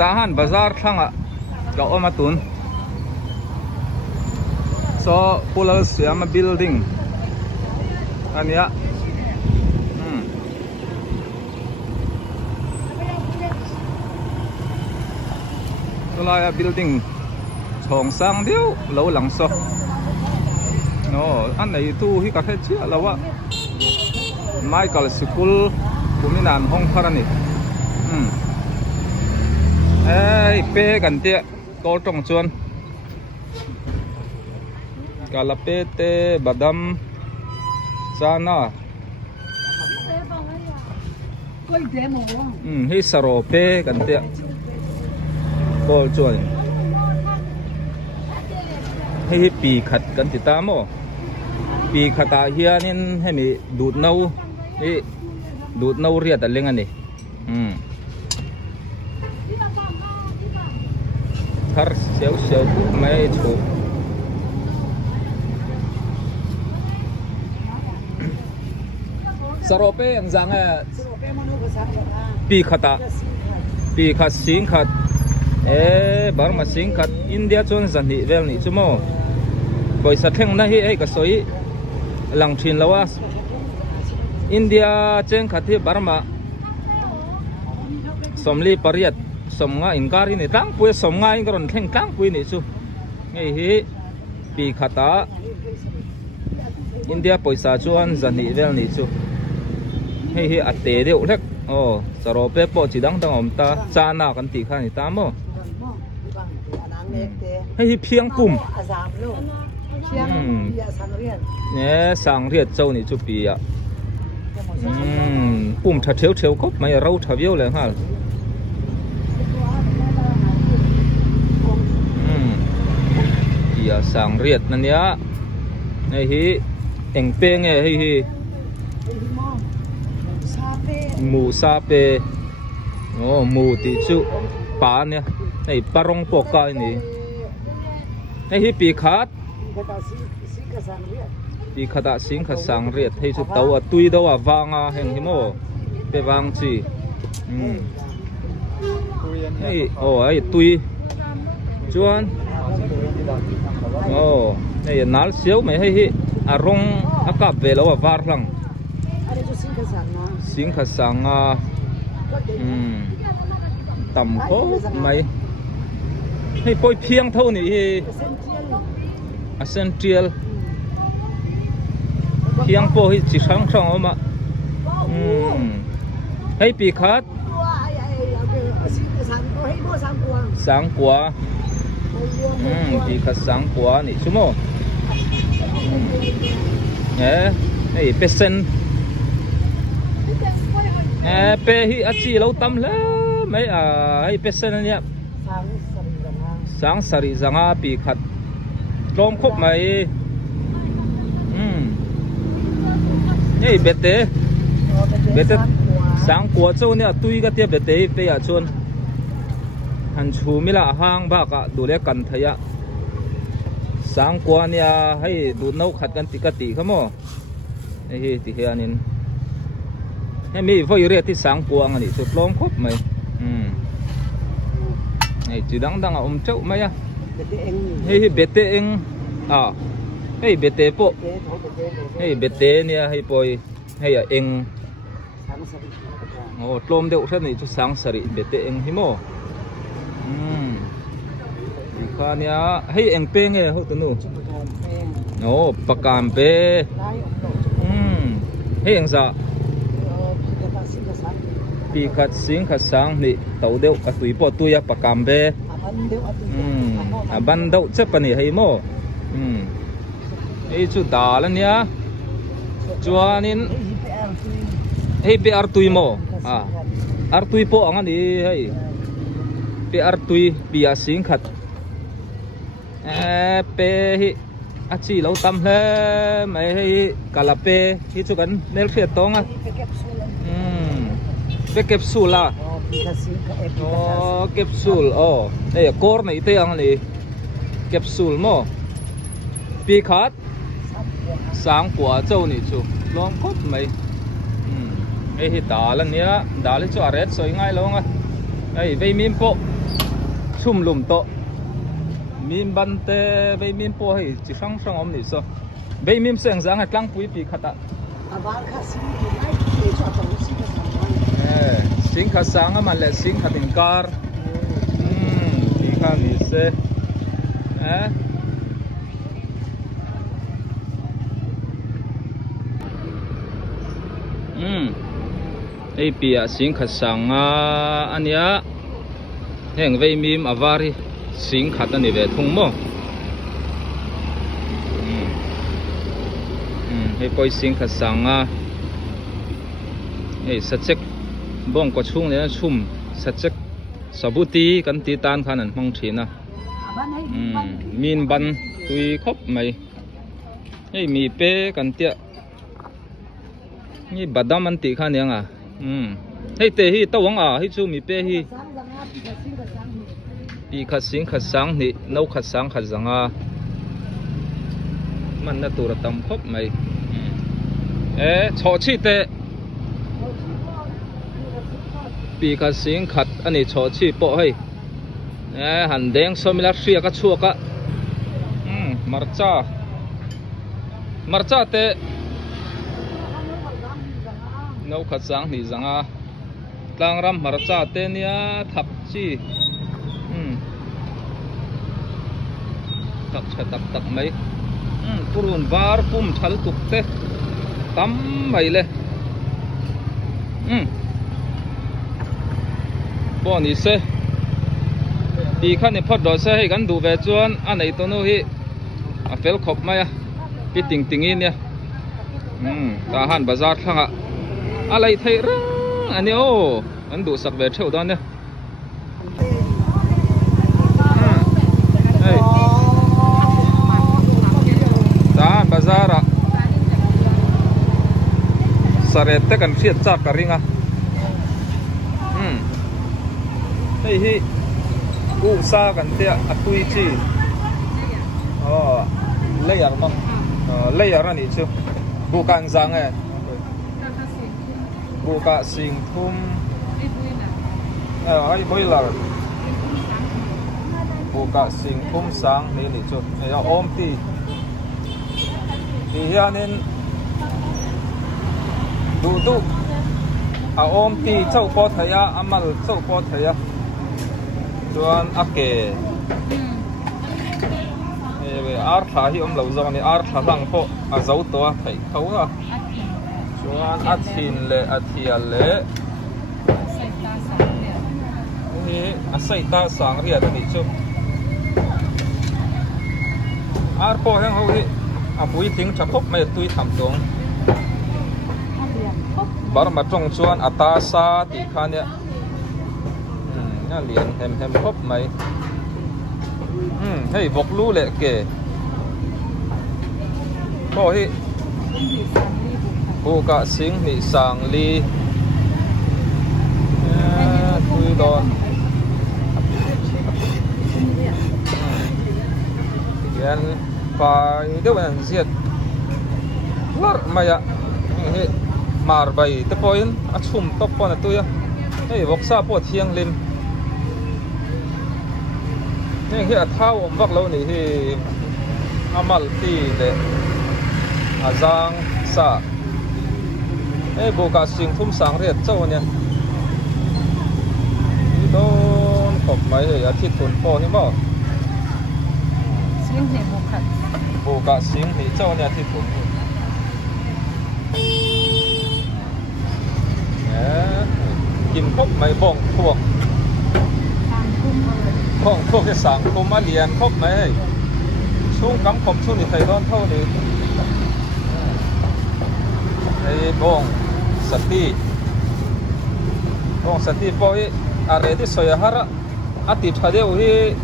tahan bazar thanga ka omatun so pulal siama building ania tolaya building chong sang diu lo lang so no an nei tu hi ka khe chi lawa Michael School kuminan hong kharani ai pe kan te tol tong chuan kala pe te badam chana hi saro pe kan te tol chuan hi pi khat kan ti ta mo pi khata hianin hemi dut nau hi dut nau ria ta lenga ni thar xéo xéo mai chu sarope ang zanga pi khata pi khat sing khat barma sing khat India chon zan hi vel ni chumo boi sa theng na hi ei ka soi lang thin lawa India cheng khat hi Burma somli pariat somnga inkari ni tang pui somnga ingron theng tang pui ni chu ngei hi pi khata India poisa chuan zani vel ni chu hei hi ate deu lek saro pe po chidang dang om ta chana kan ti kha ni ta mo hei hi phiang pum ne sang riat chau ni chu pi ya pum tha theu theu kop mai rau tha viu le hal ya sang riat nan ya hei hi eng pe nge hei hi mu sa pe mu ti chu pa ne hei parong poka ni hei hi pi khat pi khata sing kha sang riat hei chu taw tui do wanga heng hi mo pe wang chi hei ai tui chuan hei nal siêu mai hei hi arong akap ve lo war lang sing kha sang tam ko mai hei poi phiang thau ni hi essential phiang po hi chi sang sang oma hei pi khat sang kwa pi khat sang kwa ni chumo hei pesen pe hi achi lo tam le mai hei pesen ania sang sari zanga pi khat lom khop mai hei bete sang kwa chau nia tui ga te bete pe ya chon han chu mila hang ba ka dule kan thaya sang kwa nia hei du nau khat kan tikati khamo hei ti hianin hei mi voi re ti sang kwa ngani chu lom khop mai hei chi dang dang om chau mai ya hei bete eng hei bete po hei bete nia hei poi hei eng tlom deuh thani chu sang sari bete eng hi mo khania hei eng pe nge ho tu nu pakam pe hei eng za pi khat sing khat sang ni tau deuh ka tui po tu ya pakam be ban deuh che pani hei mo hei chu dal ania chuanin hei pe ar tui mo ar tui po angani hei pe ar tui pia sing khat pe hi achi lo tam hle mai hei kala pe hi chu kan nel khia tonga pe capsule capsule hei kor nei te angani capsule mo pi khat sang kwa chau ni chu lom khop mai hei hi dal ania dal chu aret soi ngai longa ai vei mim po chum lum to mim ban te vei mim po hei chi sang sang om ni so vei mim seng zang ha tlang pui pi khata sing kha sang ma le sing kha tin kar ti kha ni se ei pia sing kha sang ania heng vei mim avari sing khat ani ve thung mo hei poi sing kha sang hei sachek bong ko chung le chum sachek sabuti kan ti tan khan an hmang thina min ban tui khop mai hei mi pe kan tia ni badam an ti khan yang hei te hi tawang hi chu mi pe hi pi kha sing kha sang ni no kha sang kha zanga man na tur tam khop mai cho chi te pi kha sing khat ani cho chi po hei han deng somila ria ka chuaka marcha te no kha sang ni zanga tlangram marcha te nia thap chi tak tak mai purun var pum thal tuk te tam mai le bo ni se pi khan ni phot do se hei kan du ve chuan anei to no hi a fel khop mai pi ting ting in ya ta han bazar thanga alai thei rang ani o an du sak ve theu don ne ta bazar saret te kan riat chak ka ringa hei hi u sa kan te atui chi layer ma layer ani chu bukan zang buka sing thum ai boiler buka sing thum sang ni chu om ti hianin du om ti chau po thaya amal chau po thaya chuan ake ar tha hi om lo zong ni ar tha lang po a zo to thai khau chuan a thin le a thial le hi a sai ta sang ria da ni chu ar po hang ho hi a pui ting tha khop mai tui tham tong bar ma tong chuan ata sa ti khan ya na lian hem khop mai hei bok lu le ke ko hi buka sing ni sang li tui don yan phải đâu mà diệt lар maya he mar bai te point a chum top pon atuya ei voksa po thiang lim nên khi thao om vak lo ni hi amal ti le azang sa ei buka sing thum sang riat chau nia don khop mai he a thi thun po hi mo sing he bukat buka sing ni chau nia thi thun kim khop mai bong thuốc cái sáng cùng mà liền khop mai xuống cắm khop xuống thì thầy đón thâu thì thầy bong sati poi are di soya hara ati thadeu hi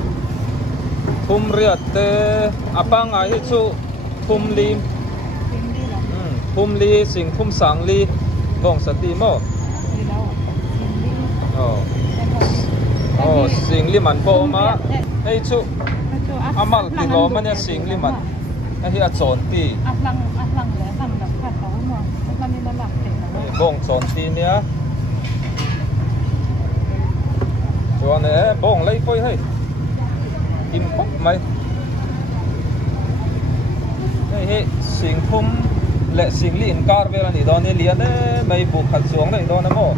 thum riat te apang a hi chu thum li sing thum sang li bong sati mo sing liman po ma hey chu amal ti lo man ya sing liman hi a chon ti atlang le ham dak khat taw mo man ni lak te bong chon ti nia chuan này bông lấy phơi hay in khóc mày đây sinh thum lệ sinh lin car về là nị đó nị liền đấy mày buộc khát xuống đấy đó nè mò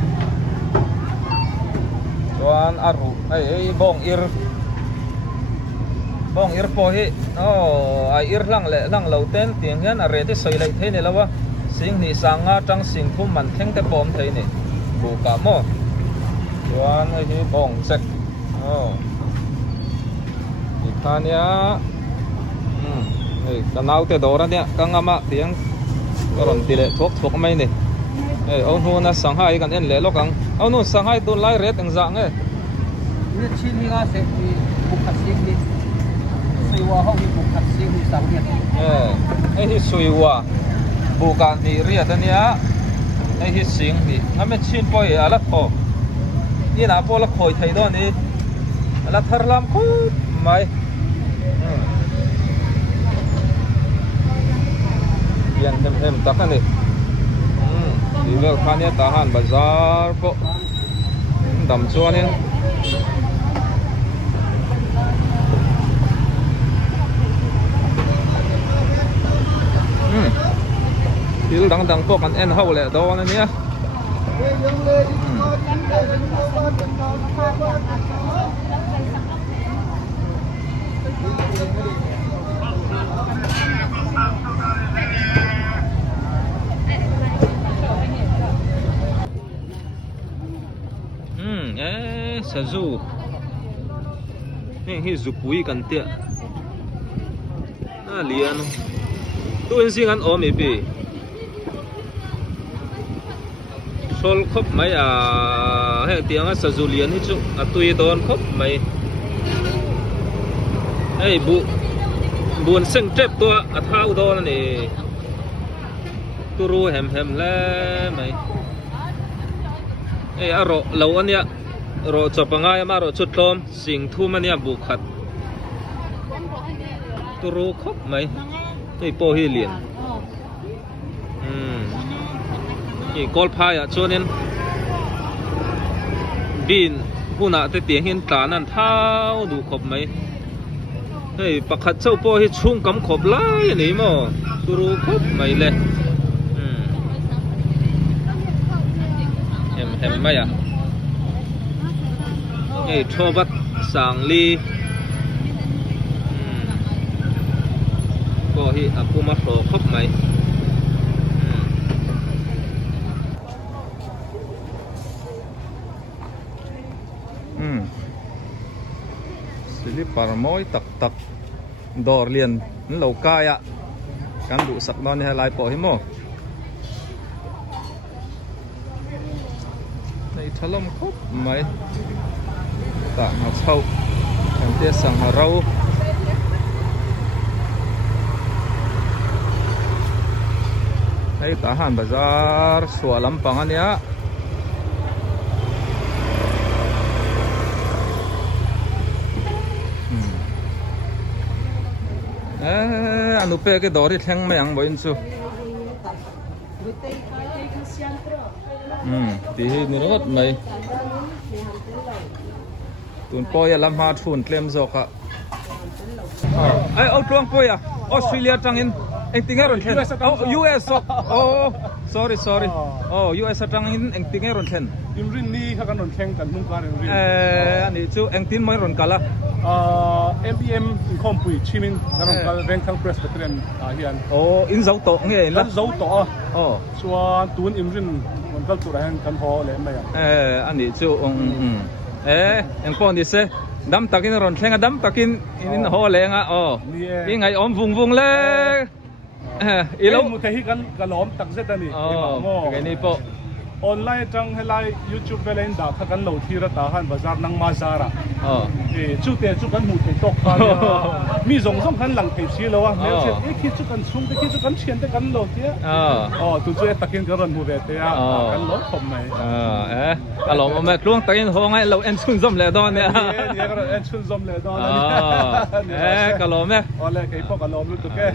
chuan aru ấy bông ir po hi ai ir lang lâu tên tiếng hiền are te soi lại thế này là wa sinh nị sang nga trăng sinh thum man theng te bom thế này buộc cả mò chuan ấy bông check Tanya, kanal te dora niya, kangama tiyang karon tile thok may ni. Ông nu na Shanghai kan en le lokang. Ông nu Shanghai don lai red ang zang eh. Ni chin ni nga se ni bukat sing ni. Suiwa ho ni bukat sing ni sang ni. Hi suiwa bukan ni ria tanya. Hi sing ni. Ngame chin poi ala tho. Ni na po la khoi thai do ni. Ala thar lam ko mai. Yang hem tak kan ni. Di luar kan ya tahan bazar po. Dam chuan ni. Til dang po kan en hau le do na ni ya. Sazu hi zupui kan tia lian tu en sing an om ipi sol khop mai he tiang sazu lian hi chu atui don khop mai ei buồn seng trep to athau don ni turu hem le mai ei aro lo ania ro chopangai ma ro chutlom sing thu mania bukhat turu khop mai ei po hi lian ki kol phai a chonin bin huna te tiang hin tlanan thau du khop mai ei pakhat chau po hi chung kam khop lai ni mo turu khop mai le em mai à ei thobat sang li ko hi akuma tho khop mai slipper moi tak dor lian lo kaya kan du sak non he lai po hi mo nei thalom khop mai ta ngọc sâu em tia sang hà rau đây tahan bazar sua lampangan ya anu pe cái đó thì theng mayang boin su thì ni rất mày tuần poi làm hạt phun klem zoka ai au tuang poi Australia tangin anh tiếng rồi then US sorry US tangin anh tiếng rồi then imrin ni khakan ron theng kan nung kar imrin ani chu anh tin mai ron kala MBM khom pui chimin ron kal Bangkok Presbyterian hian in zau to nge la zau to chuan tun imrin ron kal tu ran kan ho le mai ani chu anh pon đi xe đâm takin ron thenga đâm takin in ho lenga i ngai om vung le i lo mu the hi kan kalom tak zeta ni cái này po online trang helai YouTube velen da khakan lo thira ta han bazar nang mazara chu te chu kan mu te tok ka mi zong kan lang thei si lo me che ki chu kan sung te ki chu kan chien te kan lo tia tu chu takin ka ron mu ve te kan lo khom mai kalom me tlung takin ho ngai lo en chun zom le don ne ye ka en chun zom le don kalom me ole ke po kalom lu tu ke